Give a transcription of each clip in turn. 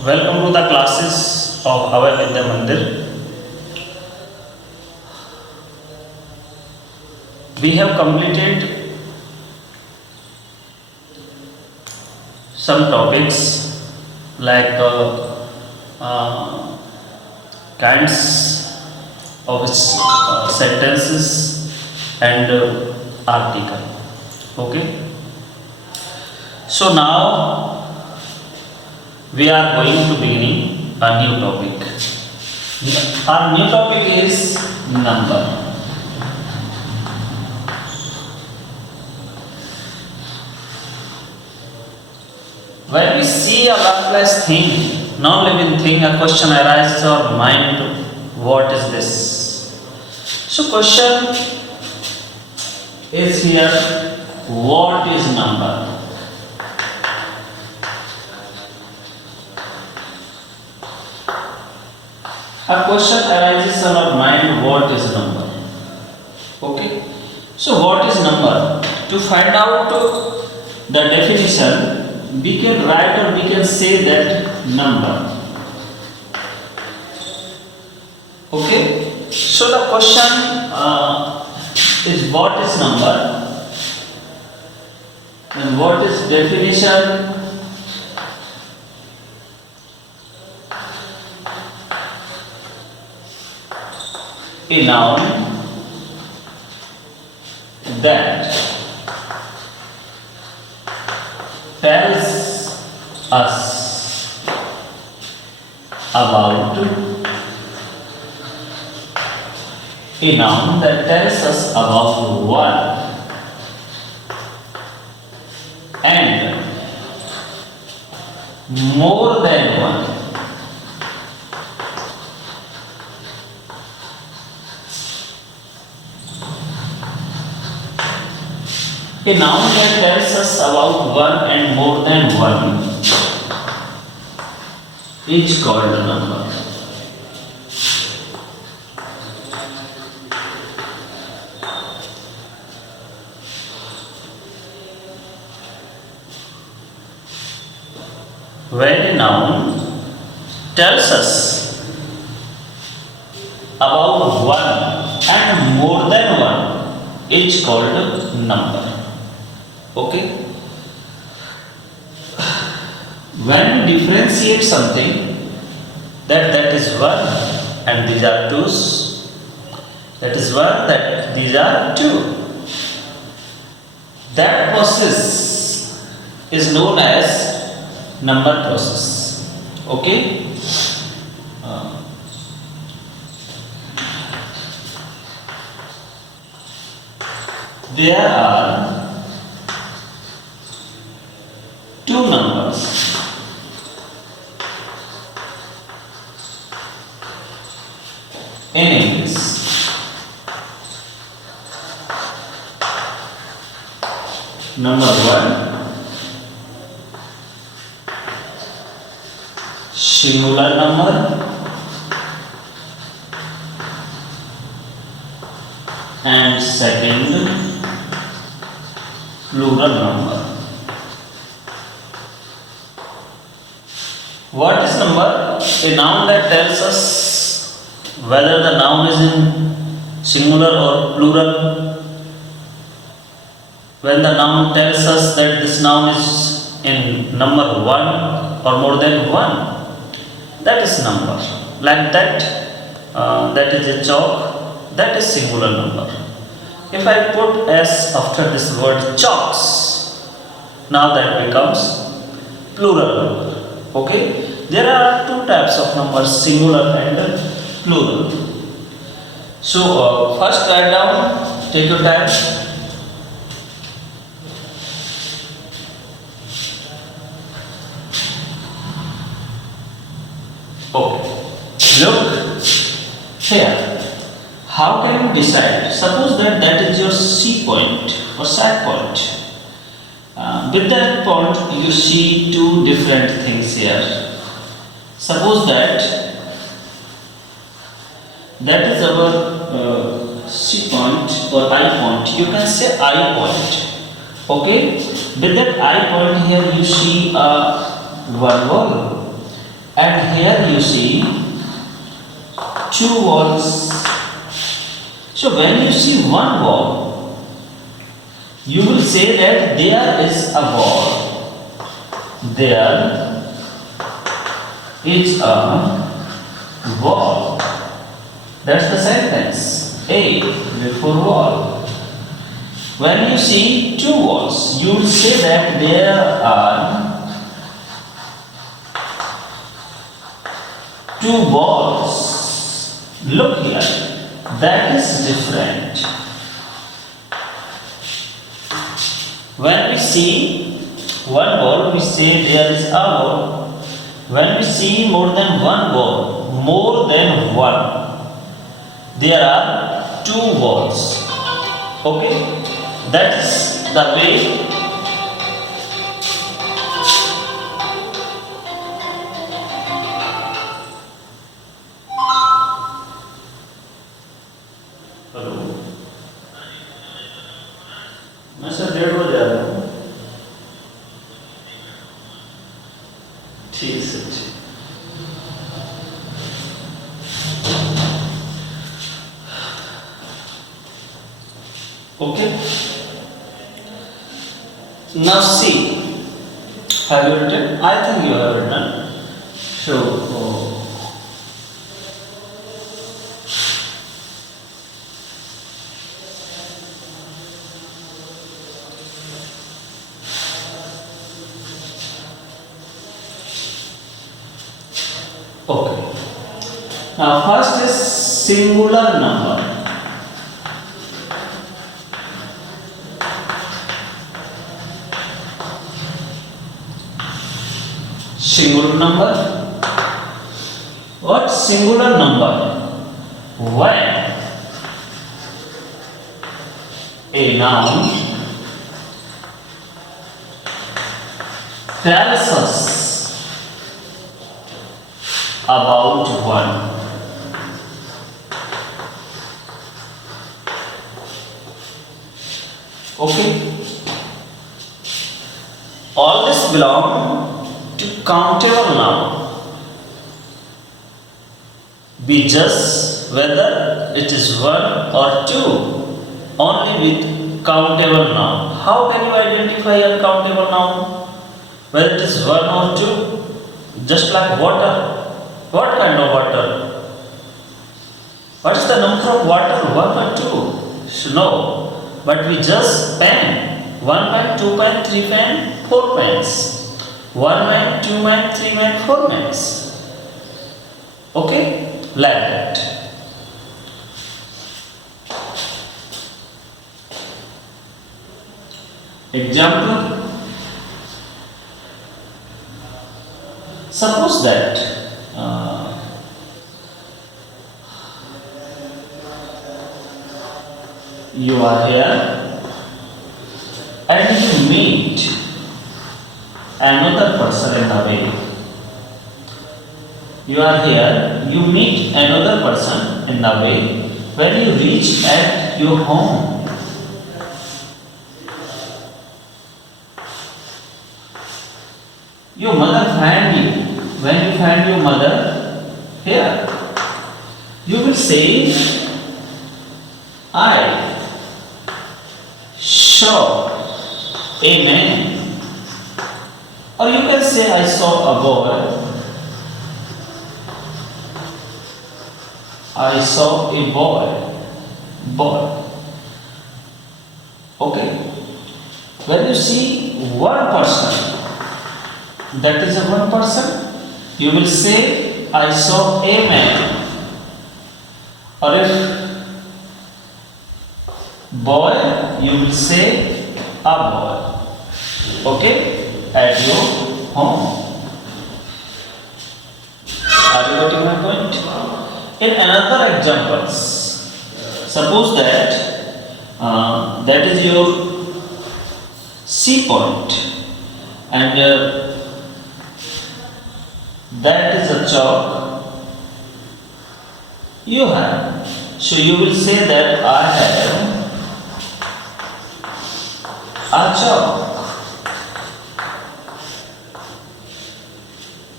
Welcome to the classes of our Vidya Mandir. We have completed some topics like kinds of sentences and article. Okay. So now we are going to beginning a new topic. Our new topic is number. When we see a lifeless thing, non-living thing, a question arises in our mind: what is this? So, question is here: what is number? A question arises in our mind: what is number? Okay. So, what is number? To find out the definition, we can write or we can say that number. Okay. So, the question is what is number and what is definition? A noun that tells us about a noun that tells us about one and more than one. A noun that tells us about one and more than one is called a number. When a noun tells us about one and more than one, it's called a number. Okay? When we differentiate something, that is one and these are twos, that is one, that these are two. That process is known as number process. Okay? There are two numbers. In English. Number one, singular number, and second, plural number. What is number? A noun that tells us whether the noun is in singular or plural. When the noun tells us that this noun is in number one or more than one, that is number. Like that, that is a chalk, that is singular number. If I put S after this word chalks, now that becomes plural number. Okay, there are two types of numbers, singular and plural. So first write down, take your time. Okay, look here. How can you decide? Suppose that is your C point or side point. With that point, you see two different things here. Suppose that is our C point or I point. You can say I point. Okay. With that I point here, you see a one wall, and here you see two walls. So when you see one wall, you will say that there is a wall. There is a wall. That's the sentence. A before wall. When you see two walls, you will say that there are two walls. Look here. That is different. When we see one wall, we say there is a wall. When we see more than one wall, more than one, there are two walls. Okay? That's the way मैं sir 1:30 बजे आ रहा हूँ। ठीक है ठीक। Okay. Now see. Have you written? I think you have written. So. Okay. Now first is singular number. Singular number. What singular number? When a noun tells us about one. Okay. All this belong to countable noun. We just whether it is one or two, only with countable noun. How can you identify a countable noun? Whether it is one or two? Just like water. What kind of water? What is the number of water? 1 or 2? No. But we just pen. 1 pen, 2 pen, 3 pen, 4 pens. 1 man, 2 man, 3 man, 4 mans. Okay? Like that. Example. Suppose that you are here and you meet another person in the way. You are here, you meet another person in the way. When you reach at your home, your mother find you. When you find your mother here, you will say, I saw a man. Or you can say, I saw a boy. I saw a boy. Boy. Okay. When you see one person, that is a one person, you will say, I saw a man. Or if boy, you will say a boy. Okay? At your home. Are you getting my point? In another examples, suppose that that is your C point and that is a chalk you have. So you will say that I have a chalk.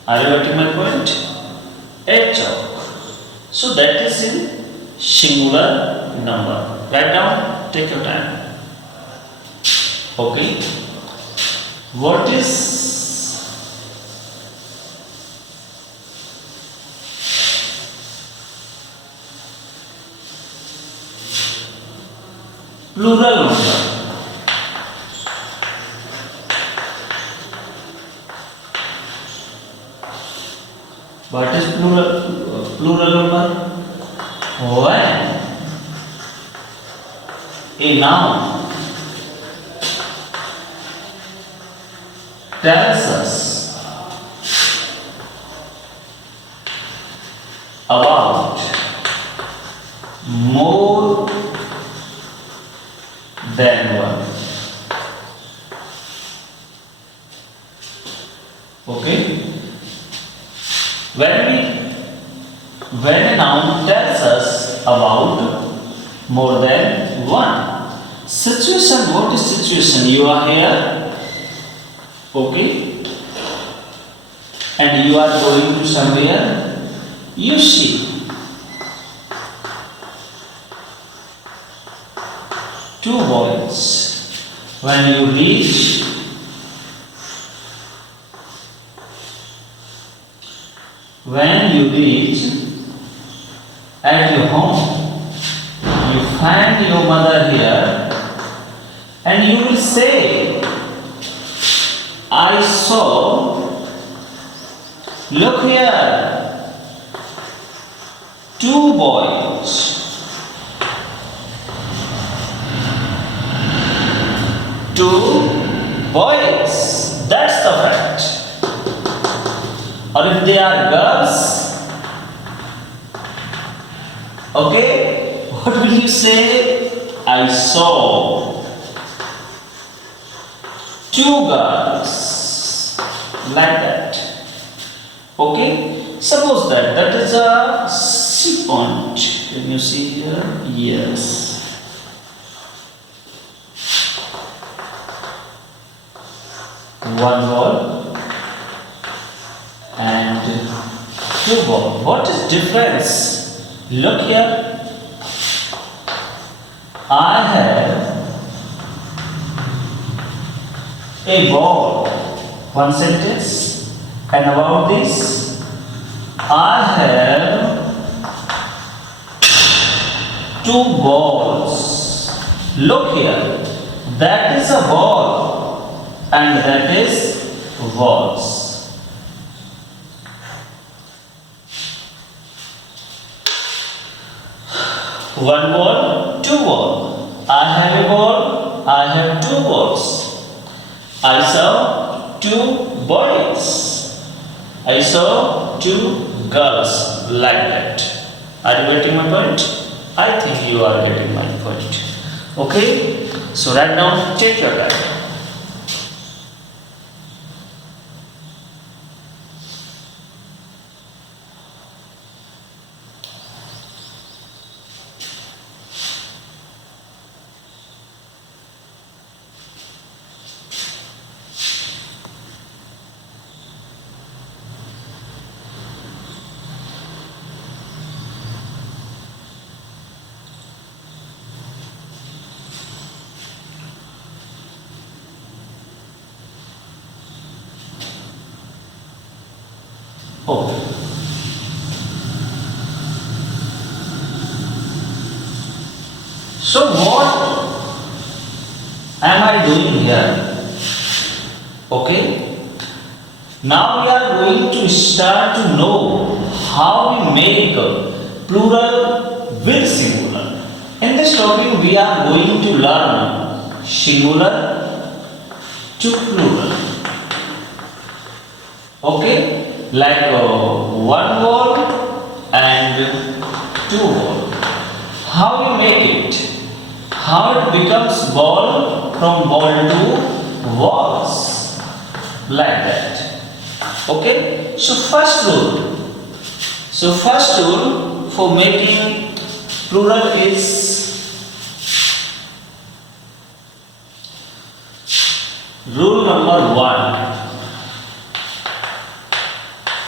Are you getting my point? A chalk. So that is in singular number. Write down, take your time. Okay. What is plural number? What is plural number? When a noun tells us about more than one. Okay? When a noun tells us about more than one. Situation, what is situation? You are here, okay, and you are going to somewhere, you see two boys. When you reach at your home, you find your mother here, and you will say, I saw, look here, two boys. Two boys. That's the fact. Or if they are girls, okay, what will you say? I saw two girls. Like that. Okay? Suppose that is a C point. Can you see here? Yes. One ball and two ball. What is difference? Look here. I have a ball. One sentence. And about this, I have two balls. Look here. That is a ball. And that is balls. One ball, two ball. I have a ball, I have two balls. I saw two boys. I saw two girls. Like that. Are you getting my point? I think you are getting my point. Okay? So right now, take your time. Okay. So what am I doing here? Okay. Now we are going to start to know how we make plural with singular. In this topic we are going to learn singular to plural. Okay. Like one ball and two ball. How we make it? How it becomes ball from ball to balls. Like that. Okay. So first rule for making plural is rule number 1.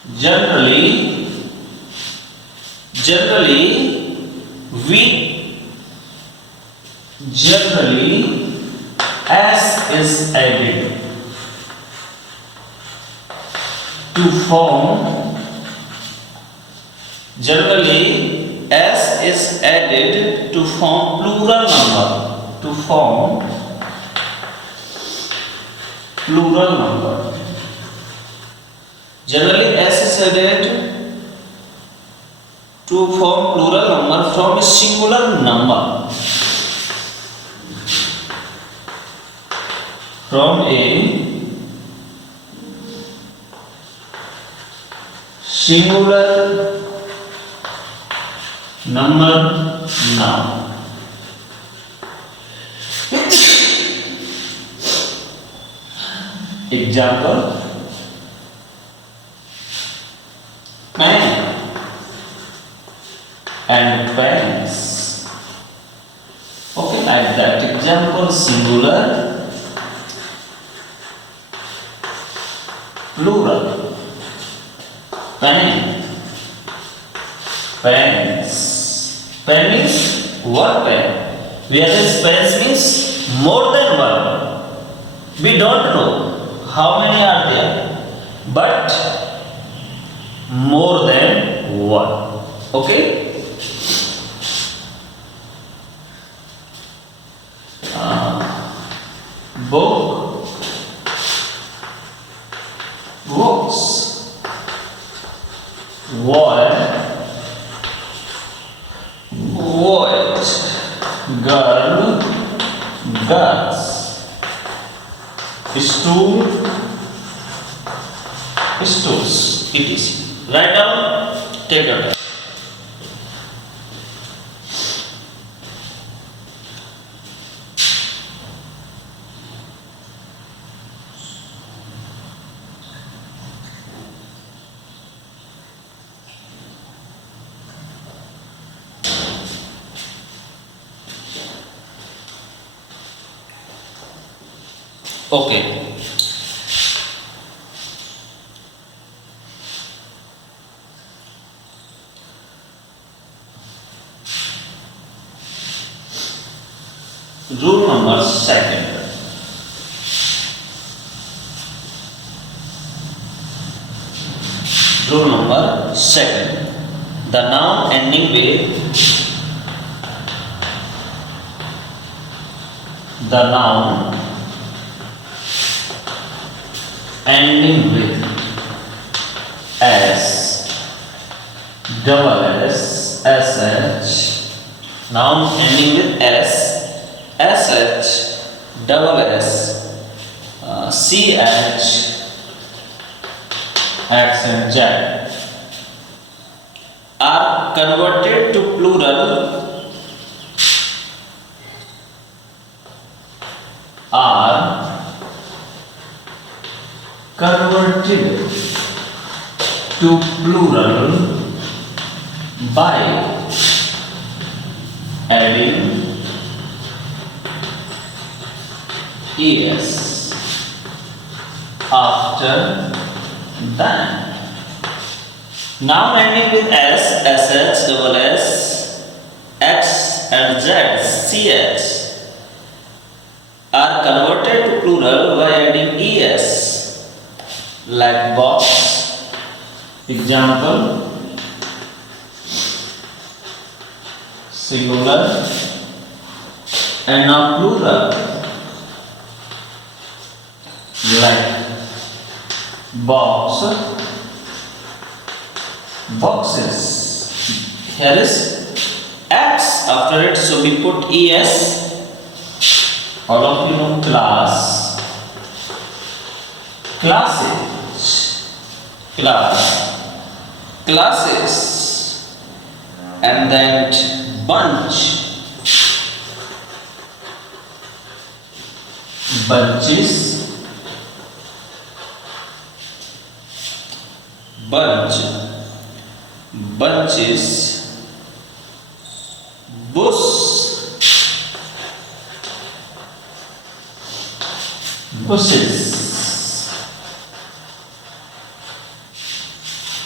Generally, S is added to form. Generally, S is added to form plural number. To form plural number. Generally, S is added to form plural number from a singular number. From a singular number now. Example: pen and pens. Okay, like that. Example: singular, plural. Pen, pens. Pen is one pen, whereas pens means more than one. We don't know how many are there, but more than one. Okay. Book, books, void, girl, girls, stool, stools, etc. Write down, take your time. Okay. Rule number second. Rule number second. The noun ending with S, double S, SH. Noun ending with S, SH, double S, CH, X and Z are converted to plural. Converted to plural by adding es after than. Noun ending with S, SH, double S, X and Z, CH are converted to plural by adding es. Like box. Example: singular and now plural. Like box, boxes. Here is X after it, so we put es. All of you know class, classes, classes, and then bunch, bunches, bunches, bush, bushes,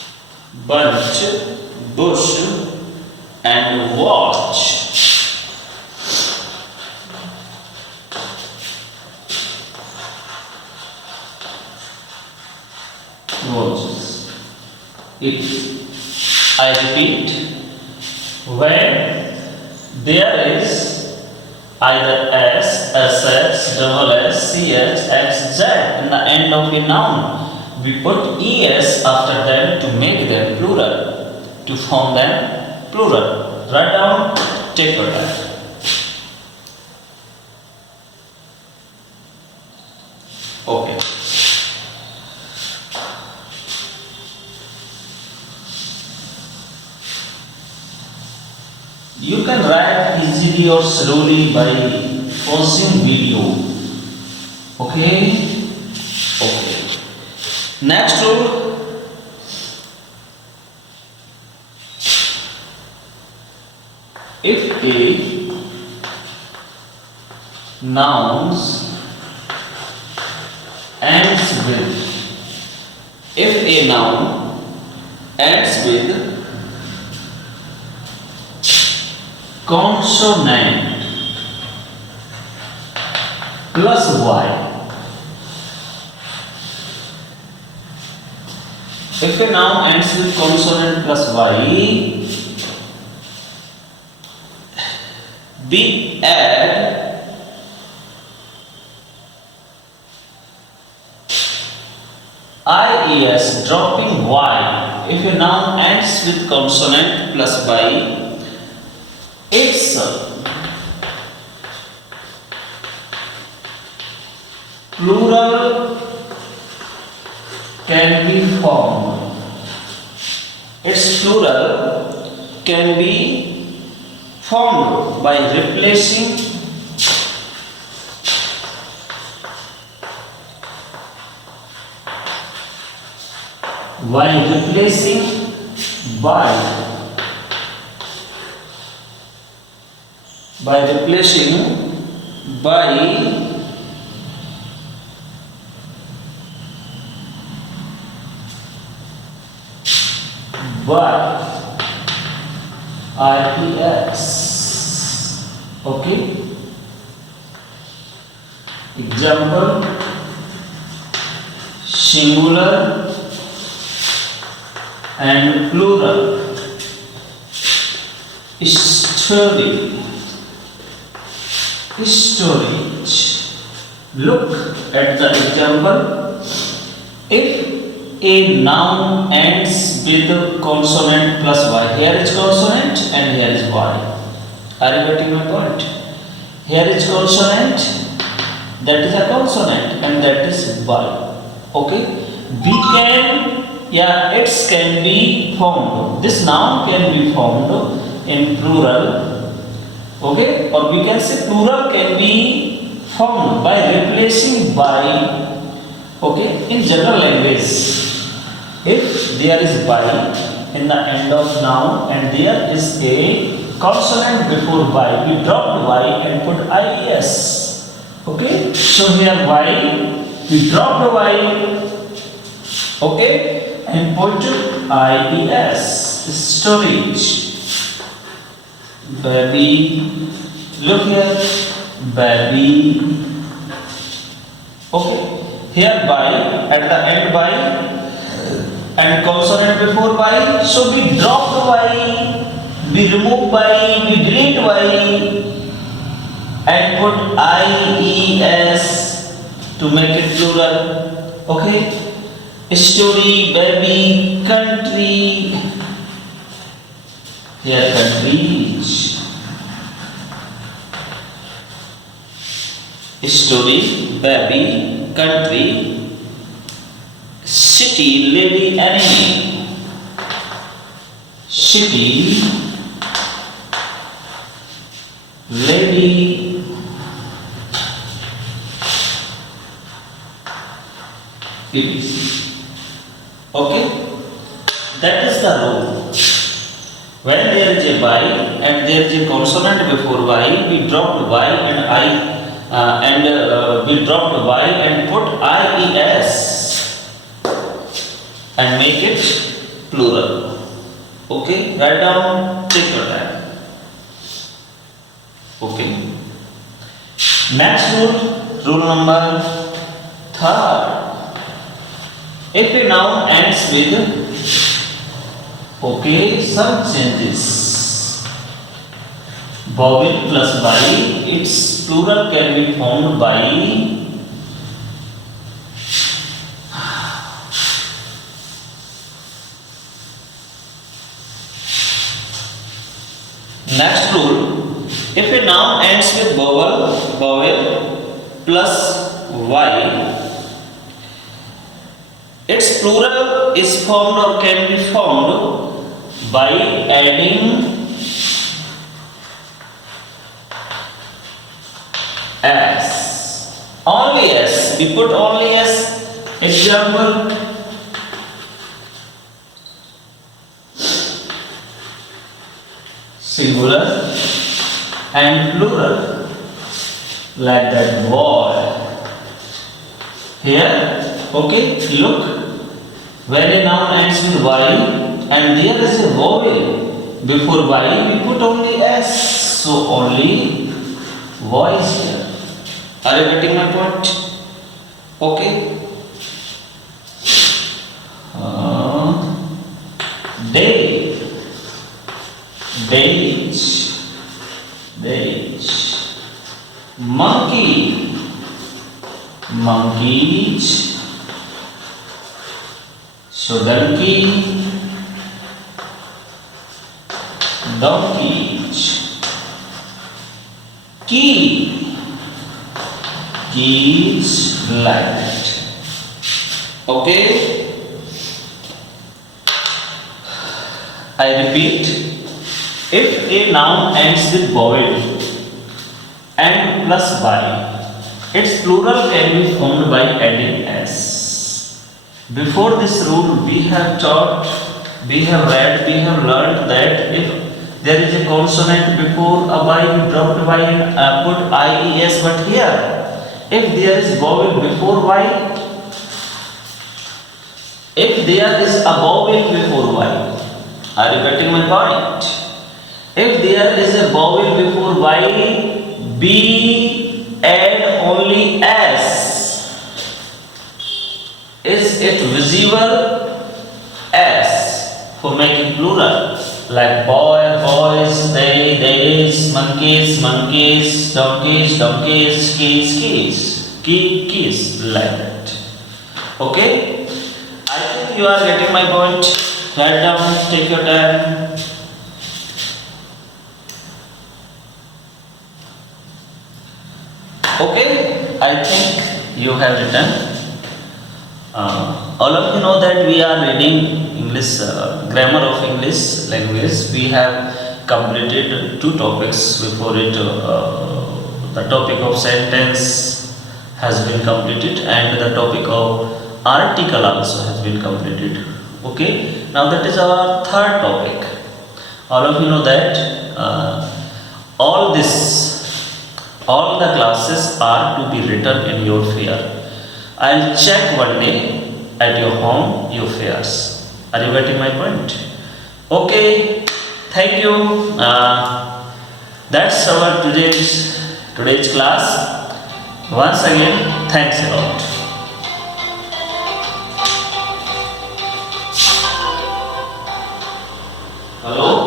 bunch, bush, and watch. Watches. If I repeat, when there is either S, SS, double S, CH, X, Z in the end of a noun, we put ES after them to make them plural, to form them plural. Write down, take your time. Okay. You can write easily or slowly by pausing video. Okay? Okay. Next rule. If a nouns ends with, if a noun ends with consonant plus y. If a noun ends with consonant plus y, we add IES dropping y. If a noun ends with consonant plus y, its plural can be formed. Its plural can be formed by replacing by replacing by IES. Okay. Example: singular and plural. Study. Storage. Look at the example. If a noun ends with consonant plus y, here is consonant and here is y. Are you getting my point? Here is consonant, that is a consonant, and that is y. Okay? We can, it can be formed. This noun can be formed in plural. Okay, or we can say plural can be formed by replacing by. Okay, in general language, if there is by in the end of noun and there is a consonant before y, we drop y and put IES. Okay, so here y, we drop y, okay, and put IES, storage. Baby, look here, baby. Okay, here by, at the end by, and consonant before y, so we drop the y, we remove y, we delete y, and put IES to make it plural. Okay, story, baby, country. Here countries. Story, baby, country, city, lady, enemy. City, lady, etc. Okay, that is the rule. When there is a y and there is a consonant before y, we dropped y and we dropped y and put IES and make it plural. Okay, write down, take your time. Okay. Next rule number third. If a noun ends with some changes, vowel plus by, its plural can be formed by next rule. If a noun ends with vowel plus y, its plural is formed or can be formed by adding s. Only s. We put only s. Example. Singular and plural, like that boy. Here, okay, look. When a noun ends with y and there is a vowel before y, we put only s. So only voice here. Are you getting my point? Okay. Day, dage, dage. Monkey, monkeys. So donkey, donkeys. Key, keys, like that. Okay. I repeat, if a noun ends with vowel and plus by, its plural can be formed by adding s. Before this rule, we have taught, we have read, we have learnt that if there is a consonant before a y, you dropped y and put ies. But here, if there is vowel before y, if there is a vowel before y, are you getting my point? If there is a vowel before y, b add only s. Is it visible? S for making plural, like boy, boys, they, theys, monkeys, monkeys, donkeys, donkeys, keys, keys, keys, like that. Okay? I think you are getting my point. Write down, take your time. Okay, I think you have written. All of you know that we are reading English, grammar of English language. We have completed 2 topics before it. The topic of sentence has been completed and the topic of article also has been completed. Okay, now that is our third topic. All of you know that all the classes are to be written in your fair. I'll check one day at your home your fairs. Are you getting my point? Okay, thank you. That's our today's class. Once again, thanks a lot. Hello.